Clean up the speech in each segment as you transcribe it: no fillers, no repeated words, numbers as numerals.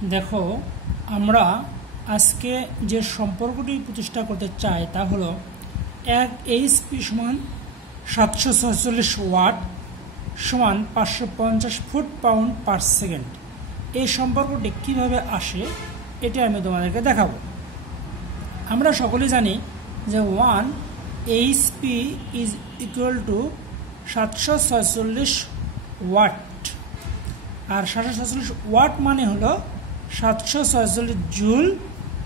দেখো আমরা আজকে যে সম্পর্কটি প্রতিষ্ঠা করতে চাই তা হলো 1 এইচপি সমান 746 ওয়াট সমান 550 ফুট পাউন্ড পার সেকেন্ড। এই সম্পর্কটি কীভাবে আসে এটা আমি তোমাদেরকে দেখাবো। আমরা সকলেই জানি যে 1 HP is equal to 746 watt, আর 746 ওয়াট মানে হলো 746 জুল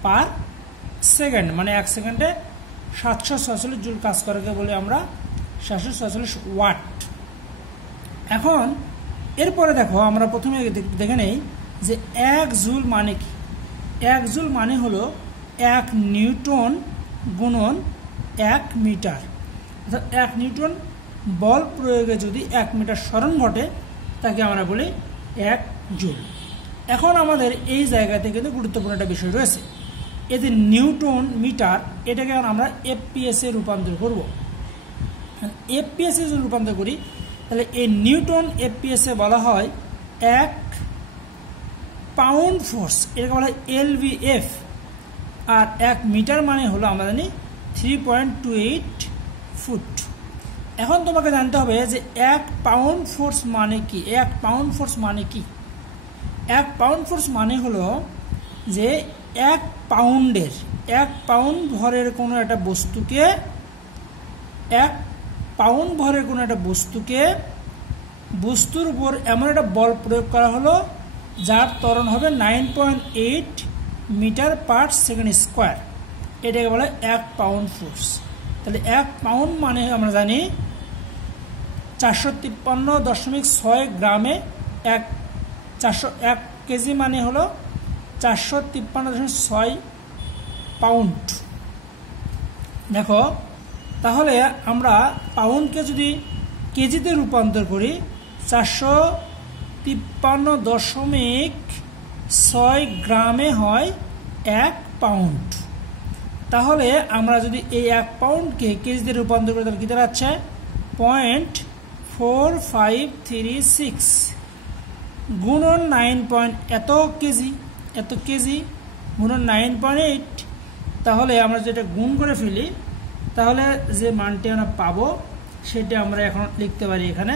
পার সেকেন্ড, মানে 1 সেকেন্ডে 746 জুল কাজ করাকে বলে আমরা 746 ওয়াট। এখন এরপরে দেখো আমরা প্রথমে দেখে নেই যে 1 জুল মানে কি। 1 জুল মানে হলো 1 নিউটন গুণন 1 মিটার, অর্থাৎ 1 নিউটন বল প্রয়োগে যদি 1 মিটার সরণ ঘটে তাকে আমরা বলি 1 জুল। এখন আমাদের এই জায়গাতে কিন্তু গুরুত্বপূর্ণ একটা বিষয় রয়েছে, এতে নিউটন মিটার এটাকে আমরা এফপিএসে রূপান্তর করব। এফপিএসে যদি রূপান্তর করি তাহলে এই নিউটন এফপিএসে বলা হয় 1 পাউন্ড ফোর্স, এটাকে বলা হয় এলভিএফ। আর 1 মিটার মানে হলো আমরা জানি 3.28 ফুট। এখন তোমাকে জানতে হবে যে 1 পাউন্ড ফোর্স মানে কি। 1 পাউন্ড ফোর্স মানে কি? 1 পাউন্ড ফোর্স মানে হলো যে 1 পাউন্ড ভরের কোনো একটা বস্তুকে 1 পাউন্ড ভরের কোনো একটা বস্তুর উপর এমন একটা বল প্রয়োগ করা হলো যার ত্বরণ হবে 9.8 মিটার পার সেকেন্ড স্কোয়ার। এটাকে বলে 1 পাউন্ড ফোর্স। তাহলে 1 পাউন্ড মানে আমরা জানি 453.6 গ্রামে 1 কেজি মানে হলো 453.6 পাউন্ড। দেখো তাহলে আমরা পাউন্ডকে যদি কেজিতে রূপান্তর করি 453.6 গ্রামে হয় 1 পাউন্ড। তাহলে আমরা যদি এই 1 পাউন্ডকে কেজিতে রূপান্তর করি তাহলে কী দাঁড়াচ্ছে 0.4536 গুণন 9 এত কেজি গুণন 9.8। তাহলে আমরা যেটা গুণ করে ফেলি তাহলে যে মানটি আমরা পাবো সেটা আমরা এখন লিখতে পারি এখানে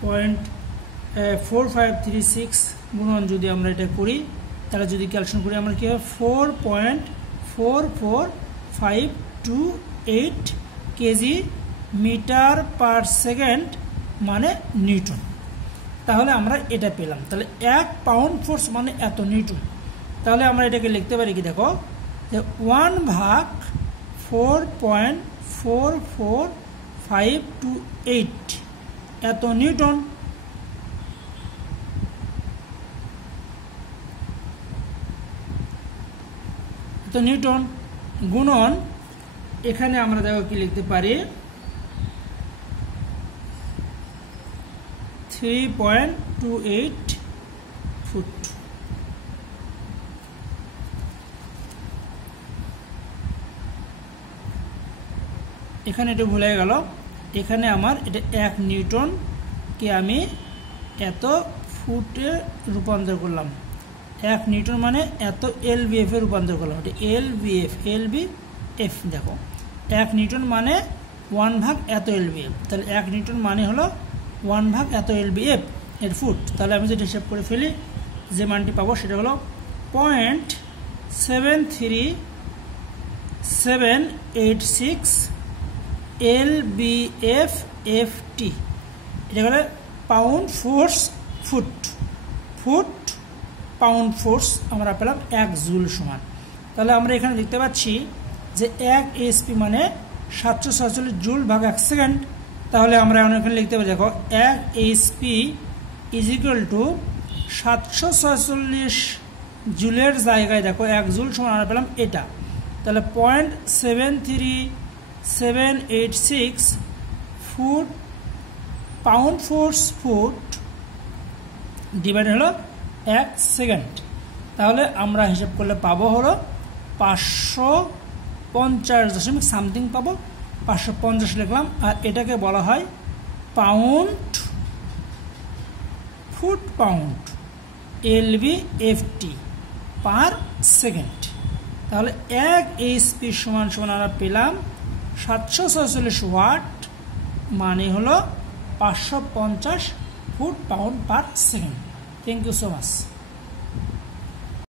0.4536 গুণন যদি আমরা এটা করি তাহলে যদি ক্যালকুলেশন করি আমরা কী হবে 4.44528 কেজি মিটার পার সেকেন্ড মানে নিউটন। তাহলে আমরা এটা পেলাম। তাহলে 1 পাউন্ড ফোর্স মানে এত নিউটন। তাহলে আমরা এটাকে লিখতে পারি কি, দেখো যে 1/44528 এত নিউটন। গুণন এখানে আমরা দেখো কি লিখতে পারি 3.28 ফুট। এখানে এটা ভুলে গেল, এখানে আমার এটা 1 নিউটনকে আমি এত ফুটে রূপান্তর করলাম। 1 নিউটন মানে এত এলভিএফ এ রূপান্তর করলাম। এটা এলভিএফ দেখো 1 নিউটন মানে 1/, এত এলভিএফ। তাহলে 1 নিউটন মানে হলো 1/, এত এলভিএফ এর ফুট। তাহলে আমি যেটা হিসাব করে ফেলি যে মানটি পাবো সেটা হলো 0.73786 এলবিএফএফটি। এটা হলো pound force foot pound force আমরা পেলাম 1 জুল সমান। তাহলে আমরা এখানে দেখতে পাচ্ছি যে 1 এইচপি মানে 746 জুল ভাগ 1 সেকেন্ড। তাহলে আমরা এখানে লিখতে পারি, দেখো 1 এইচপি ইজ ইকুয়াল টু 746 জুলের জায়গায় দেখো 1 জুল সমান আমরা পেলাম এটা। তাহলে 0.73786 foot pound force foot divided হলো 1 সেকেন্ড। তাহলে আমরা হিসাব করলে পাবো হলো 550 সামথিং পাবো, 550 লিখলাম। আর এটাকে বলা হয় pound foot pound. LVFT per second. তাহলে 1 HP সমান সমান আমরা পেলাম 746 ওয়াট, মানে হলো 550 foot pound per second. Thank you so much.